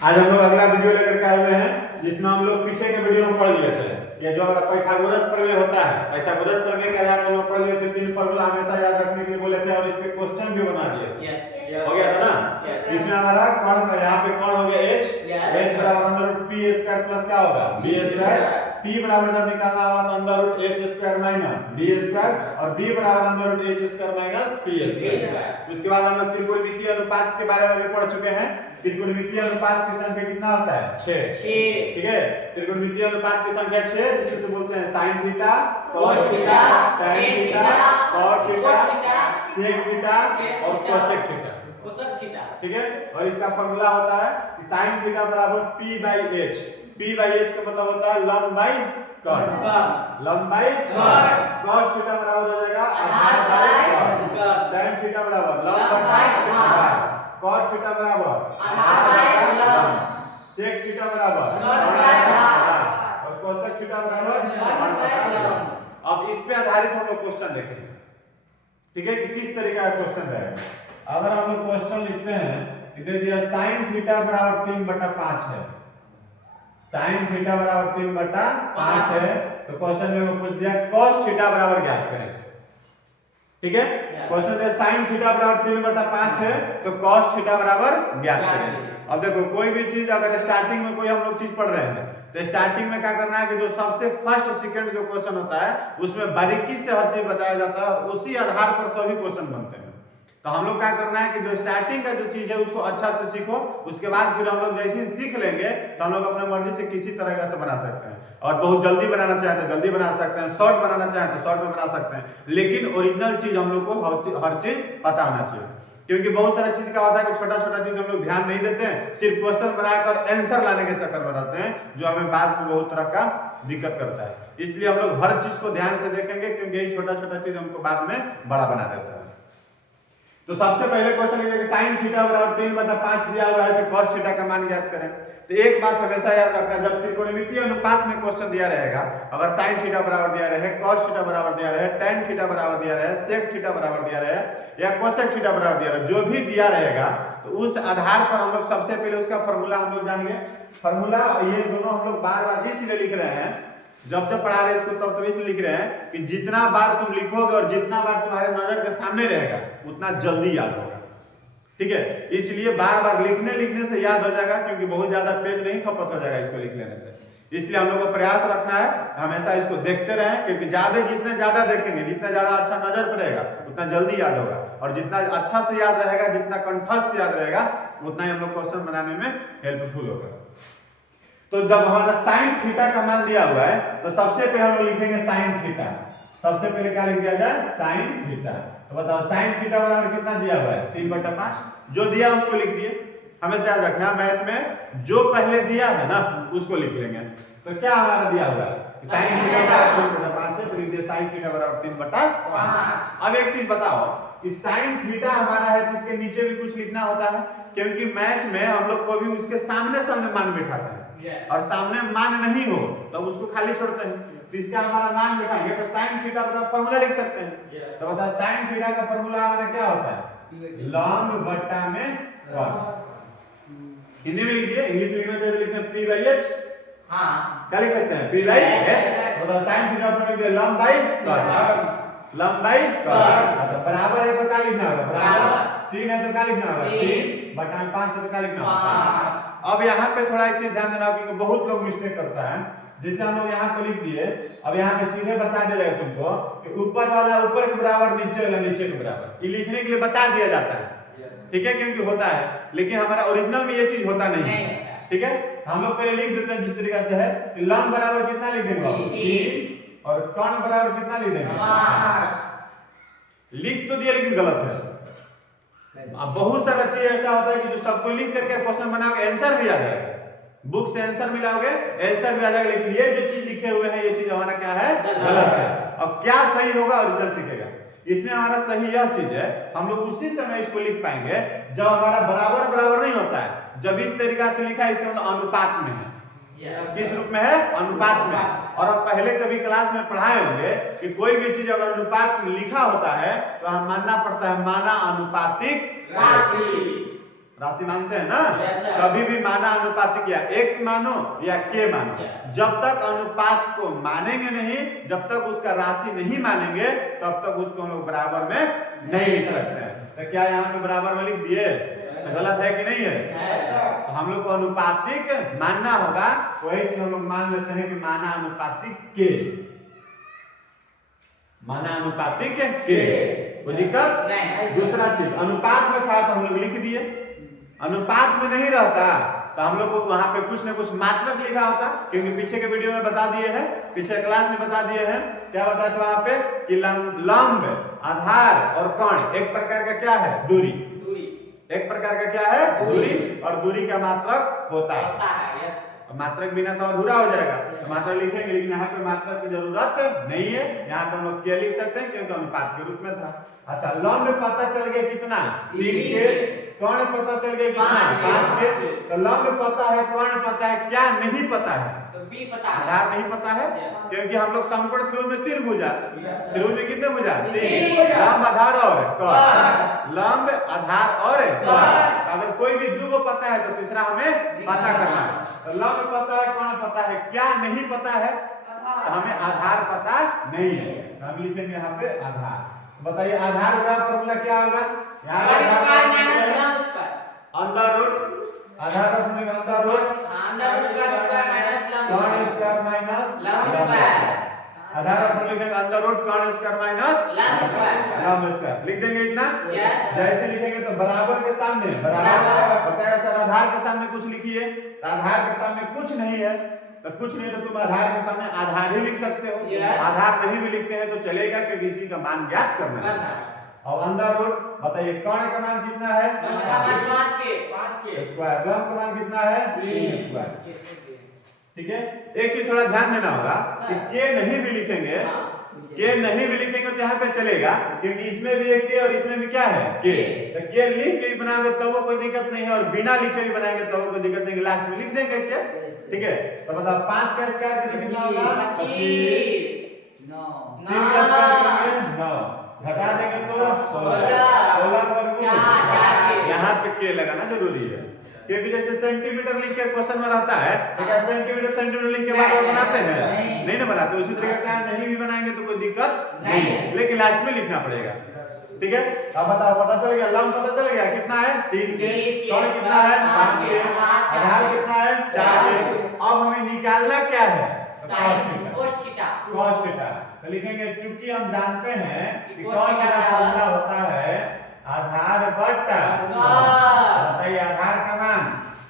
आज हम लोग अगला वीडियो लेकर के आए हुए हैं जिसमें हम लोग पीछे के वीडियो में पढ़ लिए थे। ये जो हमारा पाइथागोरस प्रमेय होता है, पाइथागोरस प्रमेय के आधार पर हम पढ़ लिए थे। 3 फार्मूला हमेशा याद रखने के लिए बोले थे और इस पे क्वेश्चन भी बना दिए। हो गया था ना। इसमें हमारा कौन, यहाँ पे कौन हो गया h, h बराबर अंदर रूट p स्क्वायर प्लस क्या होगा b स्क्वायर। p बराबर जब निकालना होगा तो अंदर root h square minus b square और b बराबर अंदर root h square minus p square. उसके बाद हम लोग त्रिकोणमितीय अनुपात के बारे में भी पढ़ चुके हैं। त्रिकोणमितीय अनुपात की संख्या कितना होता है 6। ठीक है, त्रिकोणमितीय अनुपात की संख्या 6 जिसे बोलते हैं sin theta cos theta tan theta cot theta sec theta और cosec थीटा। ठीक है, और इसका फार्मूला होता है कि sin थीटा बराबर p/h। p/h का मतलब होता है लंब बाई कट, लंब बाई कट। cos थीटा बराबर हो जाएगा आधार बाई कट। tan थीटा बराबर लंब बटा आधार। cot थीटा बराबर आधार बाई लंब। sec थीटा बराबर कट बाई आधार और cosec थीटा बराबर कट बाई लंब। अब इस पे आधारित हम लोग क्वेश्चन देखेंगे। ठीक है, कि किस तरीके का क्वेश्चन रहेगा। अगर हम लोग क्वेश्चन लिखते हैं कि दे दिया sin थीटा बराबर 3/5 है, sin थीटा बराबर 3/5 है, तो क्वेश्चन में वो पूछ दिया cos थीटा बराबर ज्ञात करें। ठीक है, क्वेश्चन में sin थीटा बराबर 3/5 है तो cos थीटा बराबर ज्ञात करें। अब देखो कोई भी चीज अगर स्टार्टिंग में कोई हम लोग चीज पढ़ रहे हैं तो स्टार्टिंग में क्या करना है कि जो सबसे फर्स्ट सेकंड जो क्वेश्चन होता है उसमें बारीकी से हर चीज बताया जाता है और उसी आधार पर सभी क्वेश्चन बनते हैं। तो हम लोग क्या करना है कि जो स्टार्टिंग का जो चीज है उसको अच्छा से सीखो, उसके बाद फिर हम लोग जैसे ही सीख लेंगे तो हम लोग अपने मर्जी से किसी तरह से बना सकते हैं। और बहुत जल्दी बनाना चाहते हैं जल्दी बना सकते हैं, शॉर्ट बनाना चाहते हैं शॉर्ट में बना सकते हैं, लेकिन ओरिजिनल चीज हम लोग को हर चीज पता होना चाहिए। क्योंकि बहुत सारा चीज क्या होता है कि छोटा छोटा चीज हम लोग ध्यान नहीं देते हैं, सिर्फ क्वेश्चन बनाकर आंसर लाने के चक्कर में रहते हैं, जो हमें बाद में बहुत तरह का दिक्कत करता है। इसलिए हम लोग हर चीज को ध्यान से देखेंगे क्योंकि यही छोटा छोटा चीज हमको बाद में बड़ा बना देता है। तो सबसे पहले क्वेश्चन ये है कि sin थीटा बराबर 3/5 दिया हुआ है तो cos थीटा का मान ज्ञात करें। तो एक बात हमेशा याद रखना, जब त्रिकोणमितीय अनुपात में क्वेश्चन दिया रहेगा, अगर sin थीटा बराबर दिया रहे, cos थीटा बराबर दिया रहे, tan थीटा बराबर दिया रहे, sec थीटा बराबर दिया रहे या cosec थीटा बराबर दिया रहे, जो भी दिया रहेगा तो उस आधार पर हम लोग सबसे पहले उसका फार्मूला हम लोग जानेंगे। फार्मूला ये दोनों हम लोग बार-बार इसलिए लिख रहे हैं, जब पढ़ा रहे इसको तब इसलिए लिख रहे हैं कि जितना बार तुम लिखोगे और जितना बार तुम्हारे नजर के सामने रहेगा उतना जल्दी याद होगा। ठीक है, इसलिए बार बार लिखने से याद हो जाएगा, क्योंकि बहुत ज्यादा पेज नहीं खपत हो जाएगा इसको लिख लेने से। इसलिए हम लोग को प्रयास रखना है हमेशा इसको देखते रहें, क्योंकि जितना ज्यादा देखेंगे जितना ज्यादा अच्छा नजर पड़ेगा उतना जल्दी याद होगा, और जितना अच्छा से याद रहेगा जितना कंठस्थ याद रहेगा उतना ही हम लोग क्वेश्चन बनाने में हेल्पफुल होगा। तो जब हमारा sin थीटा का मान दिया हुआ है तो सबसे पहले हम लोग लिखेंगे sin थीटा। सबसे पहले क्या लिख दिया जाए sin थीटा। तो बताओ sin थीटा बराबर कितना दिया हुआ है 3/5, जो दिया उसको लिख दिए। हमेशा याद रखना मैथ में जो पहले दिया है ना उसको लिख लेंगे। तो क्या हमारा दिया हुआ है sin थीटा बराबर 3/5 है, तो लिख दिया sin थीटा बराबर 3/5। अब एक चीज बताओ कि sin थीटा हमारा है तो इसके नीचे भी कुछ लिखना होता है, क्योंकि मैथ में हम लोग को भी उसके सामने मान बिठाते हैं और सामने मान नहीं हो तो उसको खाली छोड़ते हैं। तो इसका हमारा मान बिठाएंगे तो sin थीटा का फार्मूला लिख सकते हैं। तो बताओ sin थीटा का फार्मूला हमारा क्या होता है लंब बटा में कॉट। हिंदी में लिखिए, इंग्लिश में लिखते हैं p/h। हां क्या लिख सकते हैं p/h। तो sin थीटा पर लिख दे लंब बाई कॉट, लंब बाई कॉट। अच्छा बराबर है तो क्या लिखना होगा बराबर, 3 है तो क्या लिखना होगा 3/5 है तो क्या लिखना होगा। अब यहाँ पे थोड़ा एक चीज ध्यान देना, क्योंकि बहुत लोग मिस्टेक करता है। जैसे हम लोग यहाँ पे लिख दिए, अब यहाँ पे सीधे बता दे रहे तुमको कि ऊपर वाला ऊपर के बराबर नीचे वाला नीचे के बराबर, ये लिखने के लिए बता दिया जाता है। ठीक है, क्योंकि होता है, लेकिन हमारा ओरिजिनल में ये चीज होता नहीं है। ठीक है, हम लोग पहले लिख देते हैं जिस तरीके से है कि लंब बराबर कितना लिख देंगे 3 और कर्ण बराबर कितना लिख देंगे 5। लिख तो दिया लेकिन गलत है। अब बहुत सारा चीज ऐसा होता है कि जो सबको लिख करके क्वेश्चन बनाओगे आंसर भी आ जाएगा, बुक से आंसर मिलाओगे आंसर भी आ जाएगा, लेकिन ये जो चीज लिखे हुए हैं ये चीज हमारा क्या है गलत है। अब क्या सही होगा ओरिजिनल सीखेगा। इसमें हमारा सही यह चीज है, हम लोग उसी समय इसको लिख पाएंगे जब हमारा बराबर बराबर नहीं होता है, जब इस तरीका से लिखा है इसका मतलब अनुपात में है। किस रूप में है अनुपात में। और अब पहले कभी क्लास में पढ़ाए होंगे कि कोई भी चीज अगर अनुपात में लिखा होता है तो हम मानना पड़ता है माना अनुपातिक राशि। राशि मानते हैं ना? Yes, sir. कभी भी माना अनुपातिक या x मानो या k मानो, जब तक अनुपात को मानेंगे नहीं, जब तक उसका राशि नहीं मानेंगे, तब तक उसको हम लोग बराबर में नहीं लिख सकते हैं। तो क्या यहाँ पे बराबर में लिख दिए? तो गलत है कि नहीं है? तो हम लोग को अनुपातिक मानना होगा, वही चीज हम लोग मान लेते हैं कि माना अनुपातिक के, माना अनुपातिक के, कोई दिक्कत? दूसरा चीज अनुपात में था तो हम लोग लिख दिए, अनुपात में नहीं रहता तो हम लोग को वहां पे कुछ न कुछ मात्रक लिखा होता, क्योंकि पीछे के वीडियो में बता दिए हैं, पीछे क्लास में बता दिए हैं, क्या बताया था वहां पे कि लंब, आधार और कोण एक प्रकार का क्या है? दूरी। एक प्रकार का क्या है? दूरी। और दूरी का मात्रक होता है। मात्रक बिना तो अधूरा हो जाएगा, तो मात्रक लिखेंगे, लेकिन यहाँ पे मात्रक की जरूरत नहीं है, यहाँ पे हम लोग क्या लिख सकते हैं क्योंकि अनुपात के रूप में था। अच्छा, लंब पता चल गया कितना? 3 के, कोण पता चल गया कितना? 5 के। तो लंब पता है, कोण पता है, क्या नहीं पता है? आधार नहीं पता है, क्योंकि हम लोग समकोण त्रिभुज में त्रिभुज में कितने भुजा? 3, लंब, आधार और कोण, लंब, आधार और कोण। अगर कोई भी दो पता है तो तीसरा हमें पता करना है। तो लंब पता है, कोण पता है, क्या नहीं पता है? तो हमें आधार पता नहीं है, तो हम लिखेंगे यहाँ पे आधार। बताइए आधार का फॉर्मूला क्या होगा? यहाँ पे अंडर रूट, आधार का फॉर्मूला अंडर रूट कोण स्क्वायर माइनस लंब स्क्वायर, आधार का फॉर्मूला लिखेंगे अंडर रूट कोण स्क्वायर माइनस लंब स्क्वायर। लिख देंगे इतना। जैसे लिखेंगे तो बराबर के सामने बराबर बताया सर, आधार के सामने कुछ लिखिए, आधार के सामने कुछ नहीं है, तो कुछ नहीं तो तुम आधार के सामने आधार ही लिख सकते हो। आधार नहीं भी लिखते हैं तो चलेगा, क्योंकि इसी का मान ज्ञात करना है। और अंडर रूट बताइए कोण का मान कितना है? 5 के स्क्वायर, लंब का मान कितना है? 3 स्क्वायर। ठीक है, एक चीज थोड़ा ध्यान देना होगा कि के नहीं भी लिखेंगे, के नहीं भी लिखेंगे तो यहाँ पे चलेगा, क्योंकि इसमें भी एक के और इसमें भी क्या है? के। तो के लिख के भी बनाओगे तब वो कोई दिक्कत नहीं है, और बिना लिखे भी बनाएंगे तब वो कोई दिक्कत नहीं है, लास्ट में लिख देंगे के। ठीक है, तो बताओ 5 का स्क्वायर कितना होगा? 25। 3 का स्क्वायर करेंगे 9, घटा देंगे तो 16 वर्ग। यहाँ पे के लगाना जरूरी है, क्योंकि जैसे सेंटीमीटर लिख के क्वेश्चन में रहता है, तो क्या सेंटीमीटर लिख के बार-बार बनाते हैं? नहीं ना बनाते। उसी तरीके से नहीं भी बनाएंगे तो कोई दिक्कत नहीं है, लेकिन लास्ट में लिखना पड़ेगा। ठीक है, अब बताओ, पता चल गया, लंब पता चल गया कितना है? 3 के, कोण कितना है? 5 के, आधार कितना है? 4 के। अब हमें निकालना क्या है? cos theta. तो लिखेंगे, चूंकि हम जानते हैं कि cos थीटा का फॉर्मूला होता है आधार बटा, बताइए आधार का मान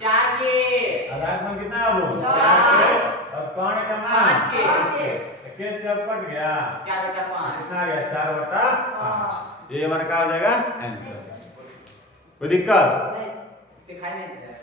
4 के, आधार का मान कितना है? वो 4 के, और कोण का मान 5 के। के से अब कट गया 4/5 कितना आ गया? 4/5। ये हमारा क्या हो जाएगा? आंसर। कोई दिक्कत? दिखाई नहीं दे रहा है।